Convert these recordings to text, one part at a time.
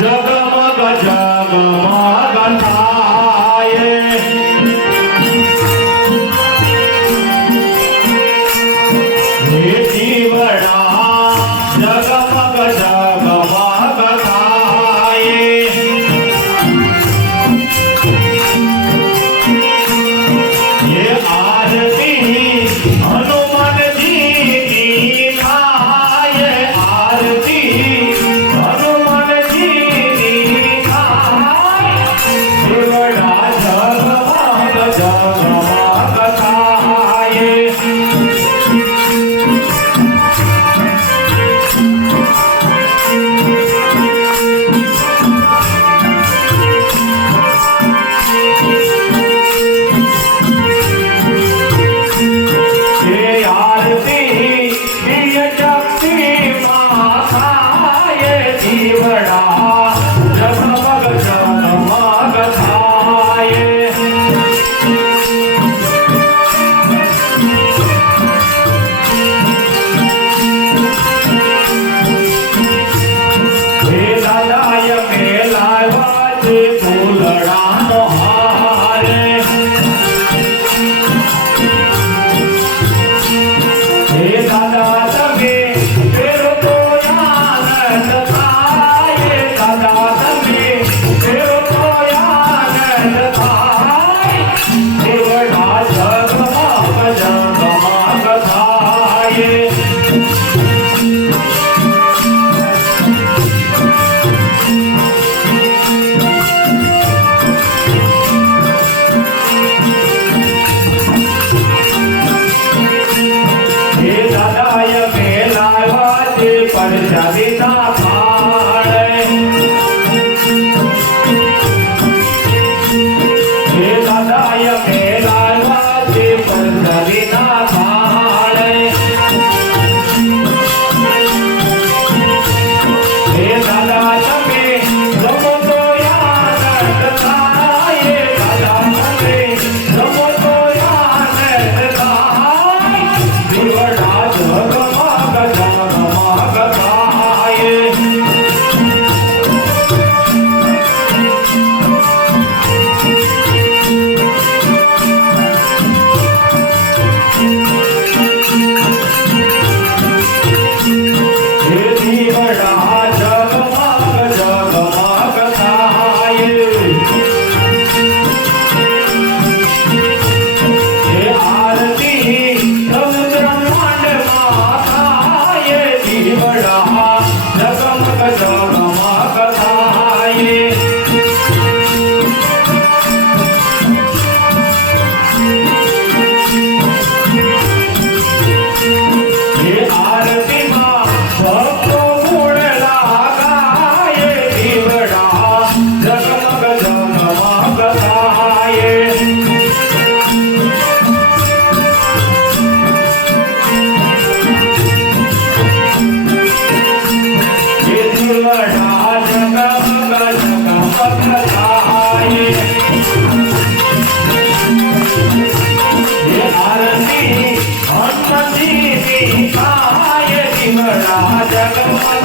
Job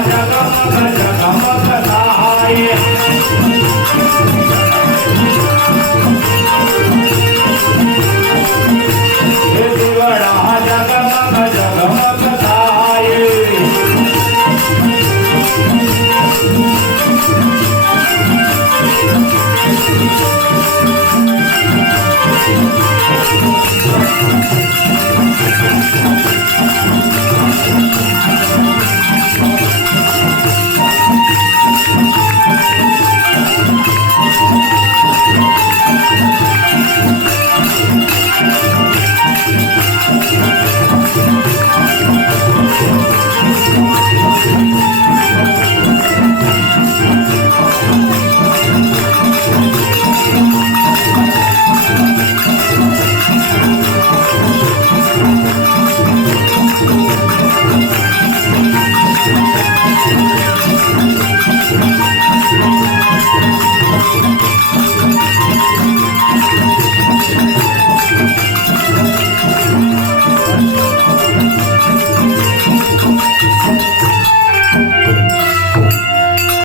Raja Ram Raja Ram Raja Ram